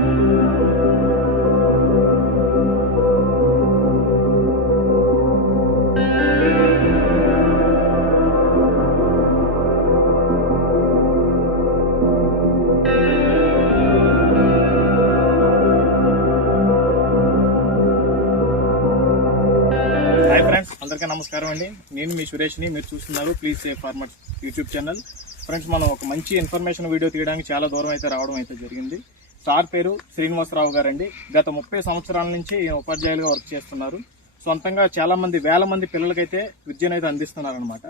Hi friends, అందరికీ నమస్కారం అండి. నేను మీ సురేష్ని. మీరు చూస్తున్నారు please save farmers YouTube channel. Friends, మనం ఒక మంచి ఇన్ఫర్మేషన్ వీడియో తీయడానికి చాలా దూరం అయితే రావడం అయితే జరిగింది. సార్ పేరు శ్రీనివాసరావు గారండి. గత 30 సంవత్సరాల నుంచి ఉపాధ్యాయులుగా వర్క్ చేస్తున్నారు. సొంతంగా చాలా మంది వేల మంది పిల్లలకైతే విద్యను అయితే అందిస్తున్నారనమాట.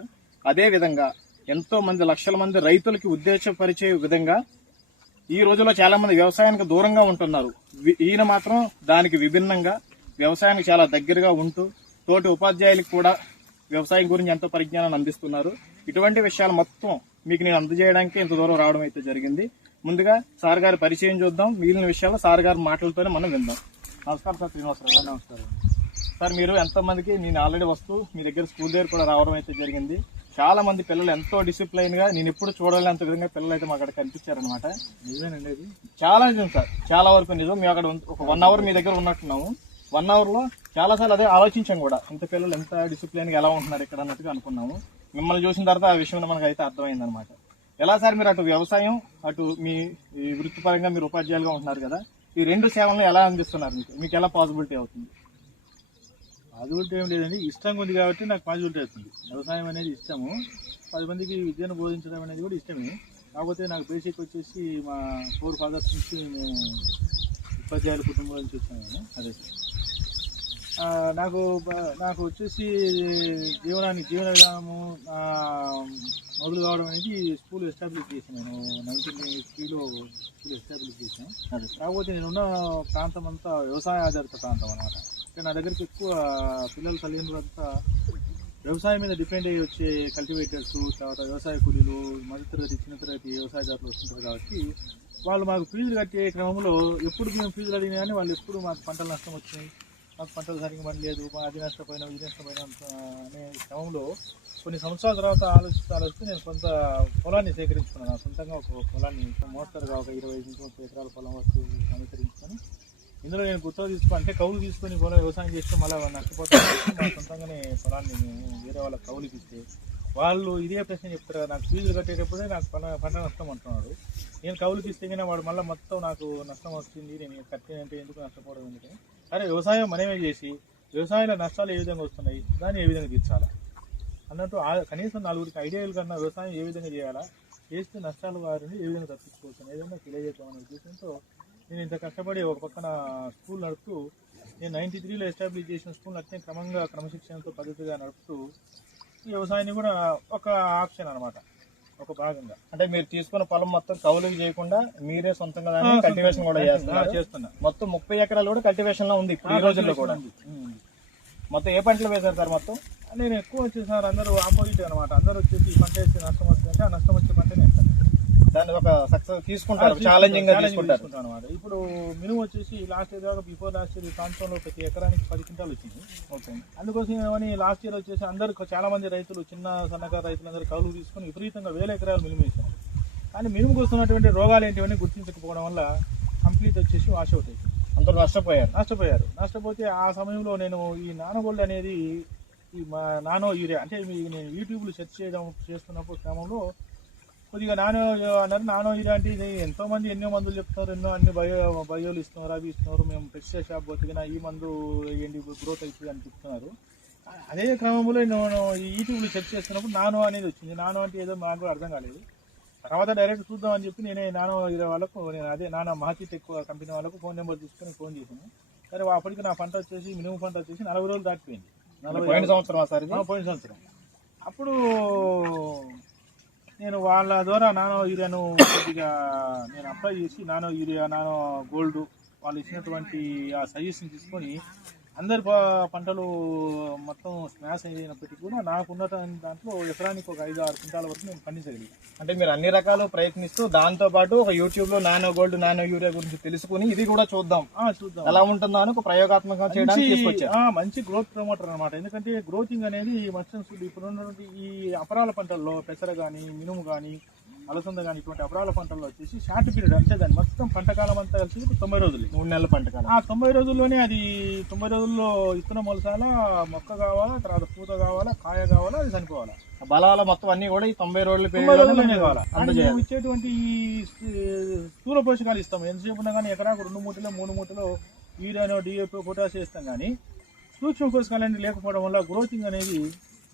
అదే విధంగా ఎంతో మంది లక్షల మంది రైతులకి ఉద్దేశపరిచే విధంగా ఈ రోజుల్లో చాలా మంది వ్యవసాయానికి దూరంగా ఉంటున్నారు. ఈయన మాత్రం దానికి విభిన్నంగా వ్యవసాయానికి చాలా దగ్గరగా ఉంటూ తోటి ఉపాధ్యాయులకు కూడా వ్యవసాయం గురించి ఎంతో పరిజ్ఞానాన్ని అందిస్తున్నారు. ఇటువంటి విషయాలు మొత్తం మీకు నేను అందజేయడానికి ఇంత దూరం రావడం అయితే జరిగింది. ముందుగా సార్ గారి పరిచయం చూద్దాం. మిగిలిన విషయాలు సార్ గారి మాటలతోనే మనం విందాం. నమస్కారం సార్ శ్రీనివాసరావు. నమస్కారం సార్, మీరు ఎంతో మందికి నేను ఆల్రెడీ వస్తూ మీ దగ్గర స్కూల్ దగ్గర కూడా రావడం అయితే జరిగింది. చాలా మంది పిల్లలు ఎంతో డిసిప్లైన్ గా, నేను ఎప్పుడు చూడలేంత విధంగా పిల్లలు అయితే మాకు అక్కడ కనిపించారనమాట. నిజమేనండి, అది చాలా నిజం సార్, చాలా వరకు నిజం. మేము అక్కడ ఒక 1 అవర్ మీ దగ్గర ఉన్నట్టున్నాము. 1 అవర్ లో చాలా సార్లు అదే ఆలోచించాం కూడా, ఇంత పిల్లలు ఎంత డిసిప్లైన్ గా ఎలా ఉంటున్నారు ఇక్కడ అన్నట్టుగా అనుకున్నాము. మిమ్మల్ని చూసిన తర్వాత ఆ విషయం మనకు అయితే అర్థమైంది అనమాట. ఎలా సార్, మీరు అటు వ్యవసాయం, అటు మీ వృత్తిపరంగా మీరు ఉపాధ్యాయులుగా ఉంటున్నారు కదా, ఈ 2 సేవలను ఎలా అందిస్తున్నారు? మీకు ఎలా పాసిబిలిటీ అవుతుంది? పాజిబిలిటీ ఏం లేదండి, ఇష్టంగా ఉంది కాబట్టి నాకు పాజిబిలిటీ అవుతుంది. వ్యవసాయం అనేది ఇష్టము, 10 మందికి విద్యను బోధించడం అనేది కూడా ఇష్టమే. కాకపోతే నాకు బేసిక్ వచ్చేసి మా 4 ఫాదర్స్ నుంచి మేము ఉపాధ్యాయుల కుటుంబం నుంచి వచ్చాను నేను. అదే నాకు వచ్చేసి జీవన విధానము మొదలు కావడం అనేది స్కూల్ ఎస్టాబ్లిష్ చేశాను నేను. 1980లో స్కూల్ ఎస్టాబ్లిష్ చేశాను. కాకపోతే నేనున్న ప్రాంతం అంతా వ్యవసాయ ఆధారిత ప్రాంతం అన్నమాట. అంటే నా దగ్గరికి ఎక్కువ పిల్లల తల్లిదండ్రులంతా వ్యవసాయం మీద డిపెండ్ అయ్యి వచ్చే కల్టివేటర్స్, తర్వాత వ్యవసాయ కూలీలు, మధ్యతరగతి చిన్న తరగతి వ్యవసాయదారులు వస్తుంటారు. కాబట్టి వాళ్ళు మాకు ఫీజులు కట్టే క్రమంలో ఎప్పుడు మేము ఫీజులు అడిగినా కానీ వాళ్ళు ఎప్పుడు మాకు పంటలు నష్టం వచ్చినాయి, మాకు పంటలు సరిగ్గా పడలేదు, మా అది నష్టపోయినా ఇది నష్టపోయినా అనే క్రమంలో కొన్ని సంవత్సరాల తర్వాత ఆలోచిస్తే నేను కొంత పొలాన్ని సేకరించుకున్నాను. సొంతంగా ఒక పొలాన్ని మోస్తరుగా ఒక 25-30 ఎకరాల పొలం వరకు సమీకరించుకొని ఇందులో నేను గుర్తు తీసుకుని, అంటే కౌలు తీసుకొని పొలం వ్యవసాయం చేస్తే మళ్ళీ నష్టపోతాను. మా సొంతంగానే పొలాన్ని మేము వేరే వాళ్ళకి కౌలుకి ఇస్తే వాళ్ళు ఇదే ప్రశ్న చెప్తారు, నాకు ఫీజులు కట్టేటప్పుడే నాకు పంట నష్టం అంటున్నాడు. నేను కౌలుకి ఇస్తే కానీ వాడు మళ్ళీ మొత్తం నాకు నష్టం వస్తుంది, నేను కట్టేనంటే ఎందుకు నష్టపోవడం ఎందుకని. అరే, వ్యవసాయం మనమే చేసి వ్యవసాయంలో నష్టాలు ఏ విధంగా వస్తున్నాయి, దాన్ని ఏ విధంగా తీర్చాలా అన్నట్టు కనీసం 4 ఐడియాలు కన్నా వ్యవసాయం ఏ విధంగా చేయాలా, చేస్తే నష్టాలు వారిని ఏ విధంగా తప్పించుకోవచ్చు ఏదైనా తెలియజేద్దామనే ఉద్దేశంతో నేను ఇంత కష్టపడి ఒక పక్కన స్కూల్ నడుపుతూ, నేను 93లో ఎస్టాబ్లిష్ చేసిన స్కూల్ అట్నే క్రమశిక్షణతో పద్ధతిగా నడుపుతూ వ్యవసాయాన్ని కూడా ఒక ఆప్షన్ అనమాట, ఒక భాగంగా. అంటే మీరు తీసుకున్న పొలం మొత్తం కౌలుకి చేయకుండా మీరే సొంతంగా కల్టివేషన్ కూడా చేస్తున్నా. మొత్తం 30 ఎకరాలు కూడా కల్టివేషన్ లో ఉంది ఇప్పుడు ఈ రోజుల్లో కూడా. మొత్తం ఏ పంటలు వేశారు సార్? మొత్తం నేను ఎక్కువ వచ్చేసారు అందరూ ఆపోజిట్ అనమాట. అందరూ వచ్చేసి ఈ పంట వేస్తే నష్టం వస్తుందంటే ఆ నష్టం వచ్చే పంటనే వేస్తారు. దాన్ని ఒక సక్సెస్ తీసుకుంటారు, ఛాలెంజింగ్ గా తీసుకుంటారు అనమాట. ఇప్పుడు మినుము వచ్చేసి లాస్ట్ ఇయర్ దాకా బిఫోర్ లాస్ట్ ఇయర్ ఈ సంవత్సరంలో ప్రతి ఎకరానికి 10 క్వింటాలు వచ్చింది. ఓకే, అందుకోసం ఏమని లాస్ట్ ఇయర్ వచ్చేసి అందరు చాలా మంది రైతులు, చిన్న సన్నకారు రైతులందరూ కౌలు తీసుకొని విపరీతంగా 1000 ఎకరాలు మినుము వేశారు. కానీ మినుముకు వస్తున్నటువంటి రోగాలు ఏంటివన్నీ గుర్తించకపోవడం వల్ల కంప్లీట్ వచ్చేసి వాష్ అవుట్ అయింది. అందరూ నష్టపోతే ఆ సమయంలో నేను ఈ నానోగోల్డ్ అనేది, ఈ నానో యూరియా అంటే నేను యూట్యూబ్లో సెర్చ్ చేస్తున్నప్పుడు క్రమంలో కొద్దిగా నానో యూరియా అంటే ఇది ఎంతో మంది ఎన్నో మందులు చెప్తున్నారు, ఎన్నో అన్ని బయోలు ఇస్తున్నారు, అవి ఇస్తున్నారు, మేము పెస్టిసైడ్ షాప్ పోతే ఈ మందు ఏంటి గ్రోత్ అవుతుంది అని చెప్తున్నారు. అదే క్రమంలో నేను ఈ యూట్యూబ్లో సెర్చ్ చేస్తున్నప్పుడు నానో అనేది వచ్చింది. నానో అంటే ఏదో నాకు కూడా అర్థం కాలేదు. తర్వాత డైరెక్ట్ చూద్దాం అని చెప్పి నేనే నానో యూరియా వాళ్ళకు, నేను అదే నానో మహతీత్ ఎక్కువ కంపెనీ వాళ్ళకు ఫోన్ నెంబర్ తీసుకొని ఫోన్ చేశాను. సరే, అప్పటికి నా పంట వచ్చేసి మినుము పంట వచ్చేసి 40 రోజులు దాటిపోయింది. 40 సంవత్సరం సార్, పోయిన సంవత్సరం. అప్పుడు నేను వాళ్ళ ద్వారా నానో యూరియాను కొద్దిగా నేను అప్లై చేసి నానో యూరియా, నానో గోల్డ్ వాళ్ళు ఇచ్చినటువంటి ఆ సజెషన్ తీసుకొని అందరి పంటలు మొత్తం స్మాష్ అయినప్పటికీ కూడా నాకున్న దాంట్లో ఎకరానికి ఒక 5-6 క్వింటాల వరకు నేను పండించగలిగాను. అంటే మీరు అన్ని రకాలు ప్రయత్నిస్తూ దాంతో పాటు ఒక యూట్యూబ్ లో నానో గోల్డ్, నానో యూరియా గురించి తెలుసుకుని ఇది కూడా చూద్దాం ఎలా ఉంటుందో అని ఒక ప్రయోగాత్మకంగా చేయడానికి మంచి గ్రోత్ ప్రమోటర్ అనమాట. ఎందుకంటే గ్రోతింగ్ అనేది మత్స్యం ఇప్పుడు ఉన్నటువంటి ఈ అపరాల పంటల్లో పెసర కానీ, మినుము కానీ, అలసంద కానీ ఇటువంటి అపరాల పంటల్లో వచ్చేసి షార్ట్ పీరియడ్ అంటే దాని మొత్తం పంటకాలం అంతా కలిసి 90 రోజులు, 3 నెలల పంటకాలం. ఆ 90 రోజుల్లోనే అది 90 రోజుల్లో ఇత్తనం మొలసాలా, మొక్క కావాలా, తర్వాత పూత కావాలా, కాయ కావాలా, అది చనిపోవాలా. బలాల మొత్తం అన్ని కూడా ఈ 90 రోజులు కావాలా. మేము ఇచ్చేటువంటి ఈ స్థూల పోషకాలు ఇస్తాం. ఎంతసేపు ఉన్నా కానీ ఎకరాకు 2 మూటలో 3 మూటలో యూరియానో డిఏపీ పొటాష్ వేస్తాం. కానీ సూక్ష్మ పోషకాలు అనేది లేకపోవడం వల్ల గ్రోతింగ్ అనేది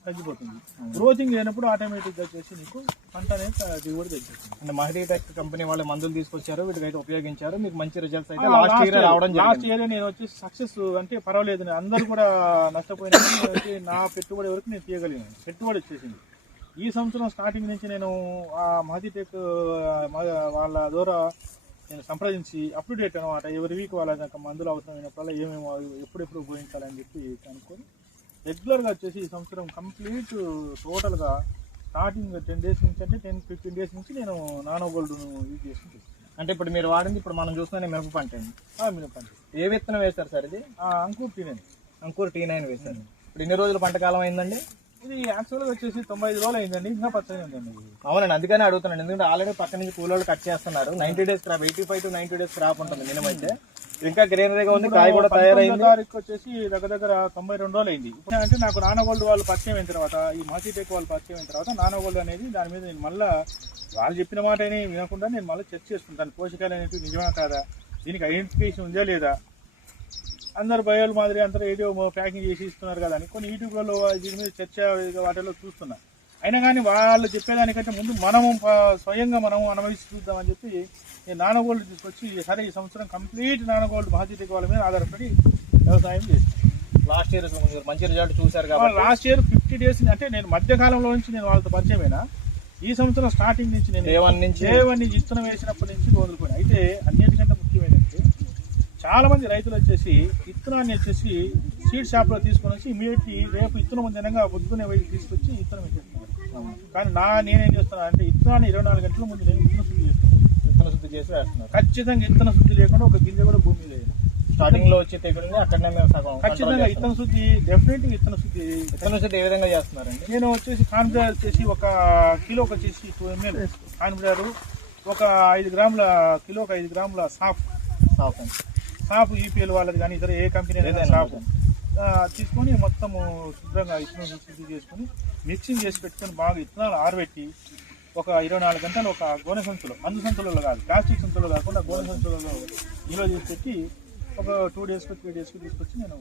తగ్గిపోతుంది. గ్రోతింగ్ లేనప్పుడు ఆటోమేటిక్గా వచ్చేసి నీకు పంట అనేది దిగుబడి తగ్గిపోతుంది. అంటే మహదీటెక్ కంపెనీ వాళ్ళు మందులు తీసుకొచ్చారు, వీటికైతే ఉపయోగించారు, మీకు మంచి రిజల్ట్స్ అయితే లాస్ట్ ఇయర్ రావడం జరిగింది. లాస్ట్ ఇయర్ నేను వచ్చేసి సక్సెస్ అంటే పర్వాలేదు, అందరూ కూడా నష్టపోయినా నా పెట్టుబడి వరకు నేను తీయగలిగాను. పెట్టుబడి వచ్చేసింది. ఈ సంవత్సరం స్టార్టింగ్ నుంచి నేను ఆ మహదీటెక్ వాళ్ళ ద్వారా నేను సంప్రదించి అప్ టు డేట్ అనమాట, ఎవరి వీక్ వాళ్ళ మందులు అవసరమైనప్పుడల్లా ఏమేమో ఎప్పుడెప్పుడు ఉపయోగించాలని చెప్పి కనుక్కొని రెగ్యులర్గా వచ్చేసి ఈ సంవత్సరం కంప్లీట్ టోటల్గా స్టార్టింగ్ 10 డేస్ నుంచి అంటే 10-15 డేస్ నుంచి నేను నానో గోల్డ్ను యూజ్ చేసుకుంటాను. అంటే ఇప్పుడు మీరు వాడింది ఇప్పుడు మనం చూస్తున్న మిరప పంట అండి. మిరప పంట ఏ విత్తనం వేస్తారు సార్? ఇది అంకుర్ T9. అంకుర్ T9 వేస్తారు. ఇప్పుడు ఎన్ని రోజుల పంట కాలం అయిందండి? ఇది యాక్చువల్గా వచ్చేసి 95 రోజులు అయిందండి, ఇంకా పచ్చగా ఉందండి. అవునండి, అందుకనే అడుగుతున్నాను. ఎందుకంటే ఆల్రెడీ పక్క నుంచి కూలోళ్ళు కట్ చేస్తున్నారు. 90 days crop, 85 to 90 days crop ఉంటుంది మినిమం. అయితే ఇంకా గ్రీనరీగా ఉంది, కాయ కూడా తయారైంది. తారీఖు వచ్చేసి దగ్గర 92 రోజులు అయింది. అంటే నాకు నానో గోల్డ్ వాళ్ళు పరిచయం అయిన తర్వాత, ఈ మహదీటెక్ వాళ్ళు పరిచయం అయిన తర్వాత నానో గోల్డ్ అనేది దాని మీద నేను మళ్ళీ వాళ్ళు చెప్పిన మాట వినకుండా నేను మళ్ళీ చెక్ చేసుకుంటాను. పోషకాలు అనేవి నిజమా కాదా, దీనికి ఐడెంటిఫికేషన్ ఉందా లేదా, అందరు బయోలు మాదిరి అందరూ ఏదో ప్యాకింగ్ చేసి ఇస్తున్నారు కదా అని కొన్ని యూట్యూబ్లలో దీని మీద చర్చ వాటిలో చూస్తున్నా. అయినా కానీ వాళ్ళు చెప్పేదానికంటే ముందు మనము స్వయంగా మనము అనుభవించి చూద్దామని చెప్పి నేను నానో గోల్డ్ తీసుకొచ్చి సరే ఈ సంవత్సరం కంప్లీట్ నానో గోల్డ్ మహదీటెక్ వాళ్ళ మీద ఆధారపడి వ్యవసాయం చేస్తాను. లాస్ట్ ఇయర్ మంచి రిజల్ట్ చూశారు కాబట్టి లాస్ట్ ఇయర్ 50 డేస్ అంటే నేను మధ్యకాలంలో నుంచి నేను వాళ్ళతో పరిచయమైనా. ఈ సంవత్సరం స్టార్టింగ్ నుంచి నేను A1 విత్తనం వేసినప్పటి నుంచి వదులుకొని. అయితే అన్నిటికంటే ముఖ్యమైనది చాలా మంది రైతులు వచ్చేసి విత్తనాన్ని వచ్చేసి సీడ్ షాప్ లో తీసుకొని వచ్చి ఇమీడియట్లీ రేపు విత్తనం దినంగా పొద్దునే తీసుకొచ్చి విత్తనం వేసేస్తున్నాను. కానీ నేనేం చేస్తున్నాను అంటే విత్తనాన్ని 24 గంటల ముందు నేను విత్తన శుద్ధి చేసి వేస్తున్నాను. ఖచ్చితంగా విత్తన శుద్ధి లేకుండా ఒక గింజ కూడా భూమి లేదు. స్టార్టింగ్ లో వచ్చి తెగులు అక్కడనే మేము సగం ఖచ్చితంగా విత్తన శుద్ధి, డెఫినెట్లీ విత్తన శుద్ధి ఏ విధంగా చేస్తున్నారండి? నేను వచ్చేసి కాన్ఫిడర్ వచ్చేసి 1 కిలోకి వచ్చేసి 2 ml కాన్ఫిడర్, ఒక 5 గ్రాముల కిలోకి 5 గ్రాముల సాపు ఈపీఎల్ వాళ్ళది కానీ ఇతర ఏ కంపెనీ సాపు తీసుకొని మొత్తము శుభ్రంగా విత్తనం శుద్ధి చేసుకొని మిక్సింగ్ చేసి పెట్టుకొని బాగా విత్తనాలు ఆరబెట్టి ఒక 24 గంటలు ఒక గోనె సంచులో, మందు సంచులలో కాదు, ప్లాస్టిక్ సంచులో కాకుండా గోనె సంచులలో నిల్వ చేసి పెట్టి ఒక 2 days 3 days తీసుకొచ్చి నేను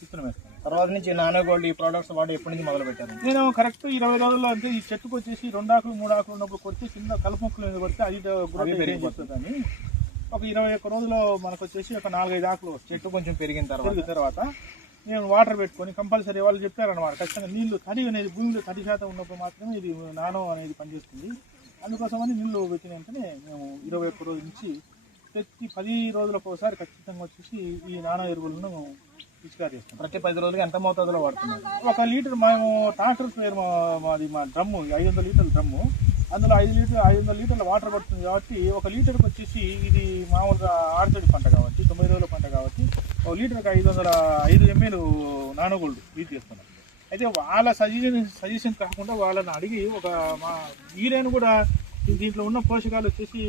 విత్తనం వేస్తాను. తర్వాత నుంచి నానో గోల్డ్ ఈ ప్రోడక్ట్స్ వాడి ఎప్పటి నుంచి మొదలు పెట్టారు? నేను కరెక్ట్ 20 రోజుల్లో అంటే ఈ చెట్టుకు వచ్చేసి 2 ఆకులు 3 ఆకులు ఉన్నప్పుడు కొడితే కింద కలుపు మొక్కలు మీద కొడితే అది గ్రోత్ పెరిగిపోతుందని ఒక 21 రోజుల్లో మనకు వచ్చేసి ఒక 4-5 ఆకులు చెట్టు కొంచెం పెరిగిన తర్వాత నేను వాటర్ పెట్టుకొని కంపల్సరీ వాళ్ళు చెప్పారనమాట, ఖచ్చితంగా నీళ్లు తడి అనేది భూమిలో 10% ఉన్నప్పుడు మాత్రమే ఇది నానో అనేది పనిచేస్తుంది. అందుకోసమని నీళ్లు పెట్టిన వెంటనే మేము 21 రోజుల నుంచి ప్రతి 10 రోజులకు ఒకసారి ఖచ్చితంగా వచ్చేసి ఈ నానో ఎరువులను పిచికారీ చేస్తాం. ప్రతి 10 రోజులకి ఎంత మోతాదులో వాడుతున్నారు? 1 లీటర్ మేము ట్రాక్టర్ స్ప్రేయర్ మాది మా డ్రమ్ము 500 లీటర్ల డ్రమ్ము, అందులో 500 లీటర్ల వాటర్ పడుతుంది కాబట్టి 1 లీటర్కి వచ్చేసి ఇది మామూలుగా ఆరుతడి పంట కాబట్టి 90 రోజుల పంట కాబట్టి 1 లీటర్కి 505 ml నానో గోల్డ్ యూజ్ చేస్తున్నాం. అయితే వాళ్ళ సజెషన్ కాకుండా వాళ్ళని అడిగి మా యూరియాను కూడా దీంట్లో ఉన్న పోషకాలు వచ్చేసి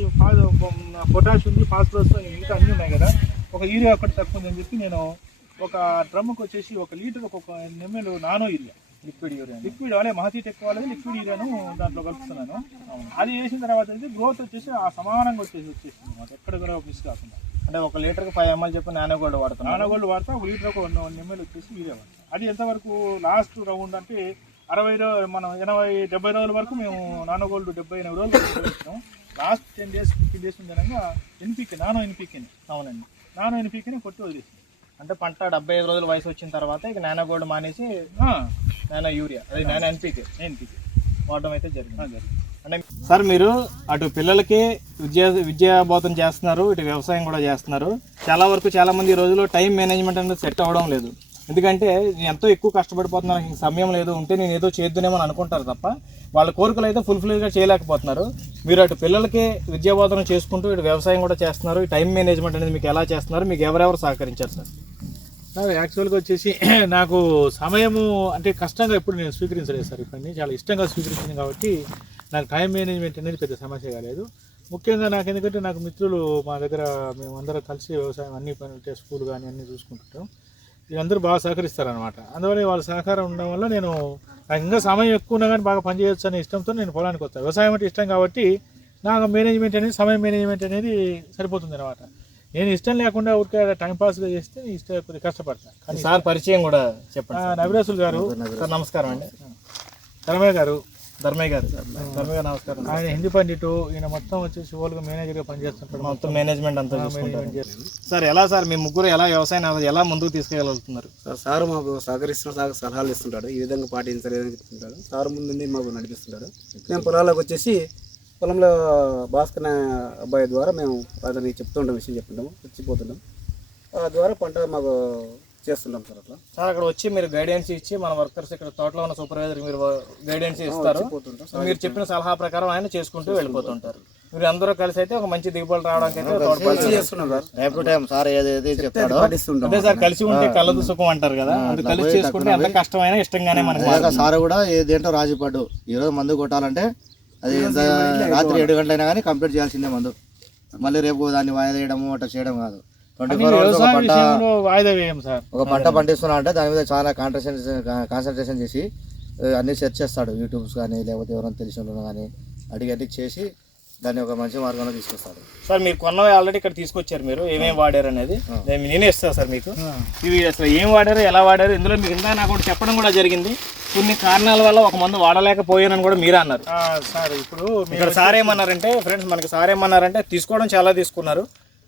పొటాష్ ఉంది, ఫాస్ఫరస్ ఇంకా అన్నీ ఉన్నాయి కదా, ఒక యూరియా ఒకటి తక్కువ ఉందని చెప్పి నేను ఒక డ్రమ్కి వచ్చేసి 1 litre 1 ml nano urea liquid వాళ్ళే మహదీటెక్ వాళ్ళది లిక్విడ్ యూరియాను దాంట్లో కలుపుతున్నాను. అది వేసిన తర్వాత అయితే గ్రోత్ వచ్చేసి ఆ సమానంగా వచ్చేసింది అనమాట, ఎక్కడ కూడా మిస్ కాకుండా. అంటే 1 లీటర్కి 5 ml చెప్పి నానో గోల్డ్ వాడతాను. నానో గోల్డ్ వాడతా 1 లీటర్కి 1 ml వచ్చేసి యూరియా వాడతాం. అది ఎంతవరకు లాస్ట్ రౌండ్ అంటే 70 రోజుల వరకు మేము నానో గోల్డ్ 78 రోజులు ఉపయోగించాం. లాస్ట్ 10 days 15 days ఉండగా ఎన్పీకే నానో ఎన్పీకేని నానో ఎన్పీకేని కొట్టి వదిలేసింది. అంటే పంట 75 రోజుల వయసు వచ్చిన తర్వాత ఇక నానో గోల్డ్ మానేసి నానో యూరియా అది నానో ఎన్పీకే వాడడం అయితే జరిగింది. అంటే సార్ మీరు అటు పిల్లలకి విద్యాబోధన చేస్తున్నారు, ఇటు వ్యవసాయం కూడా చేస్తున్నారు. చాలా మంది ఈ రోజుల్లో టైం మేనేజ్మెంట్ అనేది సెట్ అవ్వడం లేదు. ఎందుకంటే నేను ఎంతో ఎక్కువ కష్టపడిపోతున్నాను, నాకు సమయం లేదు, ఉంటే నేను ఏదో చేద్దానేమో అని అనుకుంటారు తప్ప వాళ్ళ కోరికలు అయితే ఫుల్ఫిల్గా చేయలేకపోతున్నారు. మీరు అటు పిల్లలకి విద్యాబోధన చేసుకుంటూ ఇటు వ్యవసాయం కూడా చేస్తున్నారు. ఈ టైం మేనేజ్మెంట్ అనేది మీకు ఎలా చేస్తున్నారు, మీకు ఎవరెవరు సహకరించారు సార్? యాక్చువల్గా వచ్చేసి నాకు సమయము అంటే కష్టంగా ఎప్పుడు నేను స్వీకరించలేదు సార్. ఇప్పుడు చాలా ఇష్టంగా స్వీకరించాను కాబట్టి నాకు టైం మేనేజ్మెంట్ అనేది పెద్ద సమస్య కాలేదు. ముఖ్యంగా నాకు ఎందుకంటే నాకు మిత్రులు మా దగ్గర మేము అందరం కలిసి వ్యవసాయం అన్ని పనులు స్కూల్ కానీ అన్నీ చూసుకుంటుంటాం. వీళ్ళందరూ బాగా సహకరిస్తారనమాట. అందువల్ల వాళ్ళ సహకారం ఉండడం వల్ల నేను నాకు ఇంకా సమయం ఎక్కువ ఉన్నా కానీ బాగా పనిచేయచ్చు అనే ఇష్టంతో నేను పొలానికి వస్తాను. వ్యవసాయం అంటే ఇష్టం కాబట్టి నాకు మేనేజ్మెంట్ అనేది సమయం మేనేజ్మెంట్ అనేది సరిపోతుంది అనమాట. నేను ఇష్టం లేకుండా ఊరికే టైంపాస్గా చేస్తే కొద్దిగా కష్టపడతాను. కానీ సార్ పరిచయం కూడా చెప్పండి. నవిరాసులు గారు. నమస్కారం అండి. ధర్మయ్య గారు. ధర్మయ్య గారు నమస్కారం. ఆయన హిందీ పండిట్. ఈయన మొత్తం వచ్చేసి ఓల్గా మేనేజర్గా పనిచేస్తుంటాడు. మొత్తం మేనేజ్మెంట్ అంతా చూసుకుంటారు. సార్ ఎలా సార్ మీ ముగ్గురు ఎలా వ్యవసాయం ఎలా ముందుకు తీసుకెళ్తున్నారు? సార్ మాకు సహకరిస్తున్నారు, సలహాలు ఇస్తుంటాడు, ఈ విధంగా పాటించలేదని చెప్తుంటాడు. సార్ ముందుండి మాకు నడిపిస్తుంటాడు. మేము పొలాలకు వచ్చేసి పొలంలో భాస్కర్ అబ్బాయి ద్వారా మేము అతనికి చెప్తుంటాం, విషయం చెప్తుంటాము, వచ్చిపోతుంటాం. ఆ ద్వారా పంట మాకు చేస్తుంటాం సార్. అట్లా సార్ అక్కడ వచ్చి మీరు గైడెన్స్ ఇచ్చి మన వర్కర్స్ ఇక్కడ తోటలో ఉన్న సూపర్వైజర్ మీరు గైడెన్స్ ఇస్తారు. మీరు చెప్పిన సలహా ప్రకారం ఆయన చేసుకుంటూ వెళ్ళిపోతుంటారు. మీరు అందరూ కలిసి అయితే ఒక మంచి దిగుబడులు రావడానికి అయితే చేస్తున్నాం సార్. అదే సార్, కలిసి ఉంటే కలదు సుఖం అంటారు కదా, అది కలిసి చేసుకుంటే ఎంత కష్టమైనా ఇష్టంగానే మనకి. సార్ కూడా దేంట్లో రాజీ పడ్డు. ఈరోజు మందు కొట్టాలంటే అది రాత్రి 7 గంటలైనా కానీ కంప్లీట్ చేయాల్సిందే మందు. మళ్ళీ రేపు దాన్ని వాయిదా వేయడము అట్లా చేయడం కాదు. 24 hours ఒక పంట పండిస్తున్నా అంటే దాని మీద చాలా కాన్సన్ట్రేషన్ చేసి అన్ని సెర్చ్ చేస్తాడు. యూట్యూబ్స్ కానీ లేకపోతే ఎవరైనా తెలిసిన వాళ్ళు కానీ అడిగి చేసి దాన్ని ఒక మంచి మార్గంలో తీసుకొస్తాడు. సార్ మీరు కొన్నవి ఆల్రెడీ ఇక్కడ తీసుకొచ్చారు. మీరు ఏమేమి వాడారు అనేది నేనే ఇస్తాను సార్ మీకు. ఇవి అసలు ఏం వాడారు, ఎలా వాడారు, ఇందులో మీకు ఇందా నాకు ఒకటి చెప్పడం కూడా జరిగింది. కొన్ని కారణాల వల్ల ఒక మందు వాడలేకపోయానని కూడా మీరే అన్నారు సార్. ఇప్పుడు ఇక్కడ సార్ ఏమన్నారంటే ఫ్రెండ్స్, మనకి సార్ ఏమన్నారంటే తీసుకోవడం చాలా తీసుకున్నారు,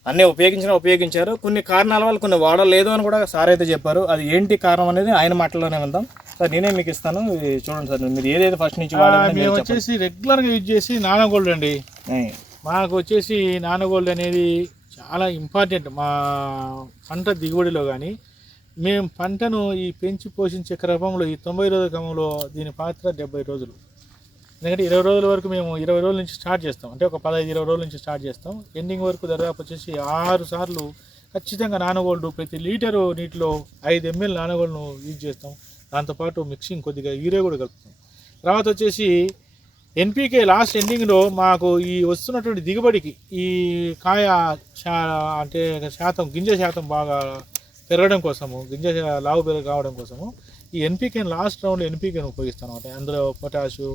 అన్నీ ఉపయోగించారు, కొన్ని కారణాల వల్ల కొన్ని వాడలేదు అని కూడా సార్ అయితే చెప్పారు. అది ఏంటి కారణం అనేది ఆయన మాటల్లోనే విందాం. సార్ నేనే మీకు ఇస్తాను, చూడండి సార్. మీరు ఏదైతే ఫస్ట్ నుంచి మేము వచ్చేసి రెగ్యులర్గా యూజ్ చేసి నానో గోల్డ్ అండి. మాకు వచ్చేసి నానో గోల్డ్ అనేది చాలా ఇంపార్టెంట్ మా పంట దిగుబడిలో. కానీ మేము పంటను ఈ పెంచి పోషించే క్రమంలో ఈ 90 రోజుల క్రమంలో దీని పాత్ర 70 రోజులు. ఎందుకంటే 20 రోజుల వరకు మేము 20 రోజుల నుంచి స్టార్ట్ చేస్తాం, అంటే ఒక 15-20 రోజుల నుంచి స్టార్ట్ చేస్తాం. ఎండింగ్ వరకు దాదాపు వచ్చేసి 6 సార్లు ఖచ్చితంగా నానోగోల్డ్ ప్రతి లీటరు నీటిలో 5 ml నానోగోల్డ్ను యూజ్ చేస్తాం. దాంతోపాటు మిక్సింగ్ కొద్దిగా యూరియా కూడా కలుపుతాం. తర్వాత వచ్చేసి ఎన్పీకే లాస్ట్ ఎండింగ్లో మాకు ఈ వస్తున్నటువంటి దిగుబడికి ఈ కాయ అంటే గింజ శాతం బాగా పెరగడం కోసము, గింజ లావు కావడం కోసము ఈ ఎన్పీకేని లాస్ట్ రౌండ్లో ఎన్పీకేని ఉపయోగిస్తాం అనమాట. అందులో పొటాషు,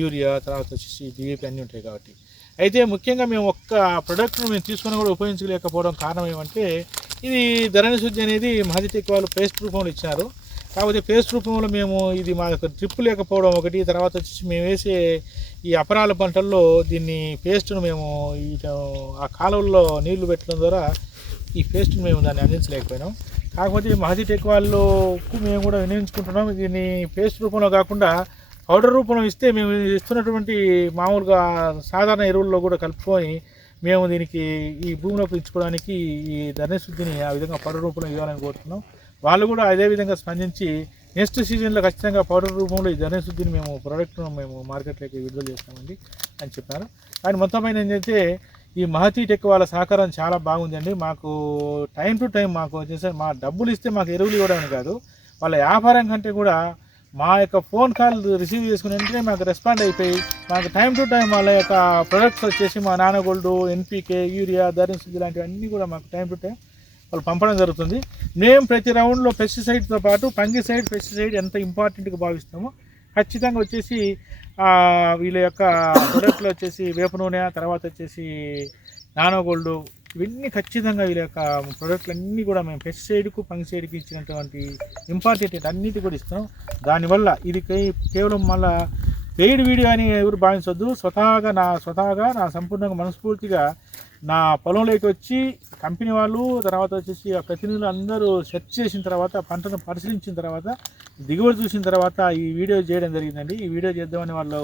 యూరియా, తర్వాత వచ్చేసి డిఏపి అన్నీ ఉంటాయి కాబట్టి. అయితే ముఖ్యంగా మేము ఒక్క ప్రొడక్ట్ను మేము తీసుకొని కూడా ఉపయోగించలేకపోవడం కారణం ఏమంటే, ఇది ధరణి శుద్ధి అనేది మహతిటెక్ వాళ్ళు పేస్ట్ రూపంలో ఇచ్చినారు. కాకపోతే పేస్ట్ రూపంలో మేము ఇది మా యొక్క డ్రిప్ లేకపోవడం ఒకటి, తర్వాత వచ్చేసి మేము వేసే ఈ అపరాల పంటల్లో దీన్ని పేస్ట్ను మేము ఆ కాలువల్లో నీళ్లు పెట్టడం ద్వారా ఈ పేస్ట్ను మేము దాన్ని అందించలేకపోయినాం. కాకపోతే మహతిటెక్ వాళ్ళకు మేము కూడా వినియోగించుకుంటున్నాం. దీన్ని పేస్ట్ రూపంలో కాకుండా పౌడర్ రూపంలో ఇస్తే మేము ఇస్తున్నటువంటి మామూలుగా సాధారణ ఎరువుల్లో కూడా కలుపుకొని మేము దీనికి ఈ భూమిలోకి ఇచ్చుకోవడానికి ఈ ధరణి శుద్ధిని ఆ విధంగా పౌడర్ రూపంలో ఇవ్వాలని కోరుతున్నాం. వాళ్ళు కూడా అదే విధంగా స్పందించి నెక్స్ట్ సీజన్లో ఖచ్చితంగా పౌడర్ రూపంలో ఈ ధరణి శుద్ధిని మేము ప్రోడక్ట్ను మేము మార్కెట్లోకి విడుదల చేస్తామండి అని చెప్పారు. కానీ మొత్తం పైన ఏంటంటే ఈ మహతిటెక్ వాళ్ళ సహకారం చాలా బాగుందండి. మాకు టైం టు టైం మాకు వచ్చేసి మా డబ్బులు ఇస్తే మాకు ఎరువులు ఇవ్వడమే కాదు, వాళ్ళ వ్యాపారం కంటే కూడా మా యొక్క ఫోన్ కాల్ రిసీవ్ చేసుకుని వెంటనే మాకు రెస్పాండ్ అయిపోయి మాకు టైం టు టైం వాళ్ళ యొక్క ప్రొడక్ట్స్ వచ్చేసి మా నానోగోల్డ్, ఎన్పీకే, యూరియా, ధరణి శుద్ధి లాంటివన్నీ కూడా మాకు టైం టు టైం వాళ్ళు పంపడం జరుగుతుంది. మేము ప్రతి రౌండ్లో పెస్టిసైడ్తో పాటు ఫంగిసైడ్, పెస్టిసైడ్ ఎంత ఇంపార్టెంట్గా భావిస్తామో ఖచ్చితంగా వచ్చేసి వీళ్ళ యొక్క ప్రొడక్ట్లు వచ్చేసి వేప నూనె, తర్వాత వచ్చేసి నానోగోల్డ్, ఇవన్నీ ఖచ్చితంగా వీళ్ళ యొక్క ప్రొడక్ట్లు అన్నీ కూడా మేము పెస్టిసైడ్కు, ఫంగిసైడ్కి ఇచ్చినటువంటి ఇంపార్టెంట్ అన్నిటి కూడా ఇస్తాం. దానివల్ల ఇది కేవలం మళ్ళీ పెయిడ్ వీడియో అని ఎవరు భావించవద్దు. స్వతహాగా నా సంపూర్ణంగా మనస్ఫూర్తిగా నా పొలంలోకి వచ్చి కంపెనీ వాళ్ళు, తర్వాత వచ్చేసి ఆ ప్రతినిధులు అందరూ సెర్చ్ చేసిన తర్వాత, పంటను పరిశీలించిన తర్వాత, దిగుబడి చూసిన తర్వాత ఈ వీడియో చేయడం జరిగిందండి. ఈ వీడియో చేద్దామని వాళ్ళు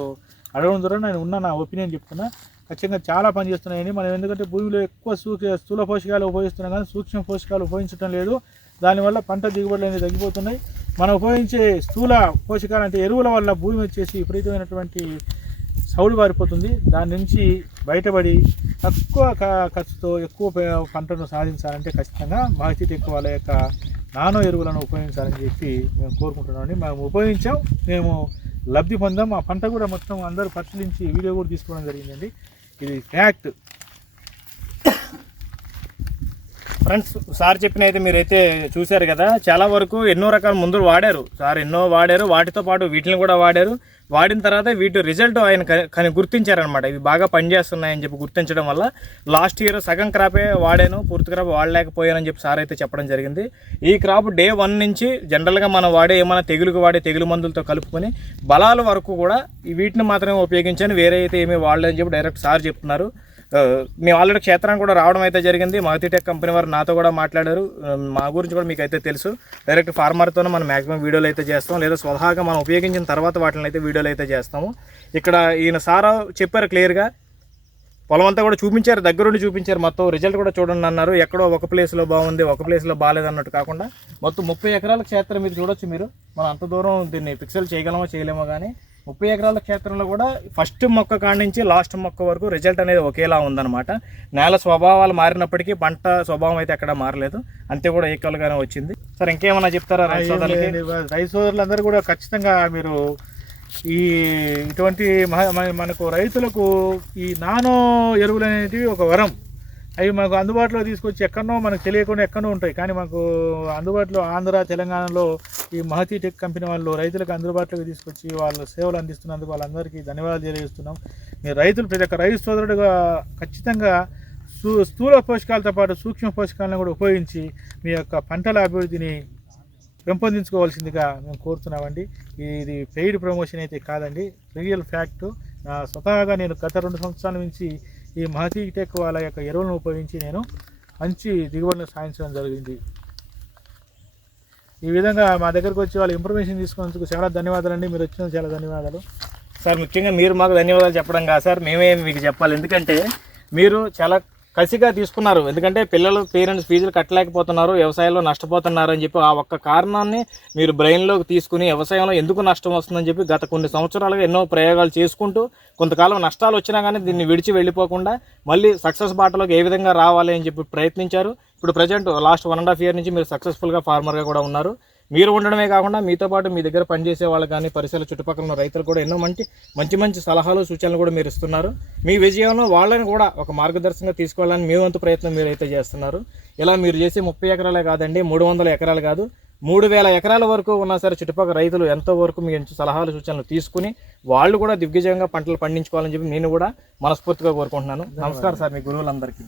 అడగడం ద్వారా నేను నా ఒపీనియన్ చెప్తున్నా. ఖచ్చితంగా చాలా పని చేస్తున్నాయని మనం, ఎందుకంటే భూమిలో ఎక్కువ స్థూల పోషకాలు ఉపయోగిస్తున్నాం కానీ సూక్ష్మ పోషకాలు ఉపయోగించడం లేదు. దానివల్ల పంట దిగుబడులు అనేది తగ్గిపోతున్నాయి. మనం ఉపయోగించే స్థూల పోషకాలు అంటే ఎరువుల వల్ల భూమి వచ్చేసి విపరీతమైనటువంటి సౌడు పారిపోతుంది. దాని నుంచి బయటపడి తక్కువ ఖర్చుతో ఎక్కువ పంటను సాధించాలంటే ఖచ్చితంగా మహతిటెక్ వాళ్ళ యొక్క నానో ఎరువులను ఉపయోగించాలని చెప్పి మేము కోరుకుంటున్నామండి. మేము ఉపయోగించాం, మేము లబ్ధి పొందాం. ఆ పంట కూడా మొత్తం అందరూ పరిశీలించి వీడియో కూడా తీసుకోవడం జరిగిందండి. ఇది ఫ్యాక్ట్. ఫ్రెండ్స్, సార్ చెప్పిన అయితే మీరైతే చూశారు కదా, చాలా వరకు ఎన్నో రకాల మందులు వాడారు సార్, ఎన్నో వాడారు. వాటితో పాటు వీటిని కూడా వాడారు. వాడిన తర్వాత వీటి రిజల్ట్ ఆయన గుర్తించారనమాట. ఇవి బాగా పనిచేస్తున్నాయని చెప్పి గుర్తించడం వల్ల లాస్ట్ ఇయర్ సగం క్రాపే వాడాను, పూర్తి క్రాప్ వాడలేకపోయానని చెప్పి సార్ అయితే చెప్పడం జరిగింది. ఈ క్రాప్ డే 1 నుంచి జనరల్గా మనం వాడే ఏమైనా తెగులుకు వాడే తెగులు మందులతో కలుపుకొని బలాల వరకు కూడా వీటిని మాత్రమే ఉపయోగించాను, వేరే అయితే ఏమీ వాడలేదని చెప్పి డైరెక్ట్ సార్ చెప్తున్నారు. మేము ఆల్రెడీ క్షేత్రానికి కూడా రావడం అయితే జరిగింది. మహతీటెక్ కంపెనీ వారు నాతో కూడా మాట్లాడారు. మా గురించి కూడా మీకు అయితే తెలుసు. డైరెక్ట్ ఫార్మర్తోనే మనం మ్యాక్సిమం వీడియోలు అయితే చేస్తాం, లేదా స్వతహాగా మనం ఉపయోగించిన తర్వాత వాటిని అయితే వీడియోలు అయితే చేస్తాము. ఇక్కడ ఈయన సారా చెప్పారు క్లియర్గా, పొలం అంతా కూడా చూపించారు, దగ్గరుండి చూపించారు. మొత్తం రిజల్ట్ కూడా చూడండి అన్నారు. ఎక్కడో ఒక ప్లేస్లో బాగుంది, ఒక ప్లేస్లో బాగాలేదు అన్నట్టు కాకుండా మొత్తం 30 ఎకరాల క్షేత్రం మీరు చూడొచ్చు. మీరు మనం అంత దూరం దీన్ని పిక్సెల్ చేయగలమో చేయలేమో కానీ 30 ఎకరాల క్షేత్రంలో కూడా ఫస్ట్ మొక్క కాడి నుంచి లాస్ట్ మొక్క వరకు రిజల్ట్ అనేది ఒకేలా ఉందన్నమాట. నేల స్వభావాలు మారినప్పటికీ పంట స్వభావం అయితే ఎక్కడా మారలేదు, అంతే కూడా ఈక్వల్గానే వచ్చింది. సార్ ఇంకేమన్నా చెప్తారా రైతు సోదరులందరూ కూడా ఖచ్చితంగా మీరు ఇటువంటి మనకు రైతులకు ఈ నానో ఎరువులు అనేటివి ఒక వరం. అవి మాకు అందుబాటులో తీసుకొచ్చి ఎక్కడనో మనకు తెలియకుండా ఎక్కడో ఉంటాయి, కానీ మాకు అందుబాటులో ఆంధ్ర తెలంగాణలో ఈ మహతీటెక్ కంపెనీ వాళ్ళు రైతులకు అందుబాటులోకి తీసుకొచ్చి వాళ్ళ సేవలు అందిస్తున్నందుకు వాళ్ళందరికీ ధన్యవాదాలు తెలియజేస్తున్నాం. మీరు రైతులు ప్రతి ఒక్క రైతు సోదరుడుగా ఖచ్చితంగా స్థూల పోషకాలతో పాటు సూక్ష్మ పోషకాలను కూడా ఉపయోగించి మీ యొక్క పంటల అభివృద్ధిని పెంపొందించుకోవాల్సిందిగా మేము కోరుతున్నామండి. ఇది పెయిడ్ ప్రమోషన్ అయితే కాదండి, రియల్ ఫ్యాక్ట్. స్వతహాగా నేను గత 2 సంవత్సరాల నుంచి ఈ మహతీటెక్ వాళ్ళ యొక్క ఎరువులను ఉపయోగించి నేను మంచి దిగుబడులను సాధించడం జరిగింది. ఈ విధంగా మా దగ్గరకు వచ్చి వాళ్ళ ఇన్ఫర్మేషన్ తీసుకున్నందుకు చాలా ధన్యవాదాలండి. మీరు వచ్చినందుకు చాలా ధన్యవాదాలు సార్. ముఖ్యంగా మీరు మాకు ధన్యవాదాలు చెప్పడం కాదు సార్, మేమే మీకు చెప్పాలి. ఎందుకంటే మీరు చాలా కసిగా తీసుకున్నారు. ఎందుకంటే పిల్లలు పేరెంట్స్ ఫీజులు కట్టలేకపోతున్నారు, వ్యవసాయంలో నష్టపోతున్నారు అని చెప్పి ఆ ఒక్క కారణాన్ని మీరు బ్రెయిన్లోకి తీసుకుని వ్యవసాయంలో ఎందుకు నష్టం వస్తుందని చెప్పి గత కొన్ని సంవత్సరాలుగా ఎన్నో ప్రయోగాలు చేసుకుంటూ కొంతకాలం నష్టాలు వచ్చినా కానీ దీన్ని విడిచి వెళ్ళిపోకుండా మళ్ళీ సక్సెస్ బాటలోకి ఏ విధంగా రావాలి అని చెప్పి ప్రయత్నించారు. ఇప్పుడు ప్రజెంట్ లాస్ట్ 1.5 year నుంచి మీరు సక్సెస్ఫుల్గా ఫార్మర్గా కూడా ఉన్నారు. మీరు ఉండడమే కాకుండా మీతో పాటు మీ దగ్గర పనిచేసే వాళ్ళు కానీ పరిసర చుట్టుపక్కల ఉన్న రైతులు కూడా ఎన్నో మంచి సలహాలు సూచనలు కూడా మీరు ఇస్తున్నారు. మీ విజయంలో వాళ్ళని కూడా ఒక మార్గదర్శకంగా తీసుకోవాలని మీ వంతు ప్రయత్నం మీరైతే చేస్తున్నారు. ఇలా మీరు చేసే 30 ఎకరాలే కాదండి, 300 ఎకరాలు కాదు, 3000 ఎకరాల వరకు ఉన్నా సరే చుట్టుపక్కల రైతులు ఎంతో వరకు మీ సలహాలు సూచనలు తీసుకుని వాళ్ళు కూడా దిగ్విజయంగా పంటలు పండించుకోవాలని చెప్పి నేను కూడా మనస్ఫూర్తిగా కోరుకుంటున్నాను. నమస్కారం సార్, మీ గురువులందరికీ.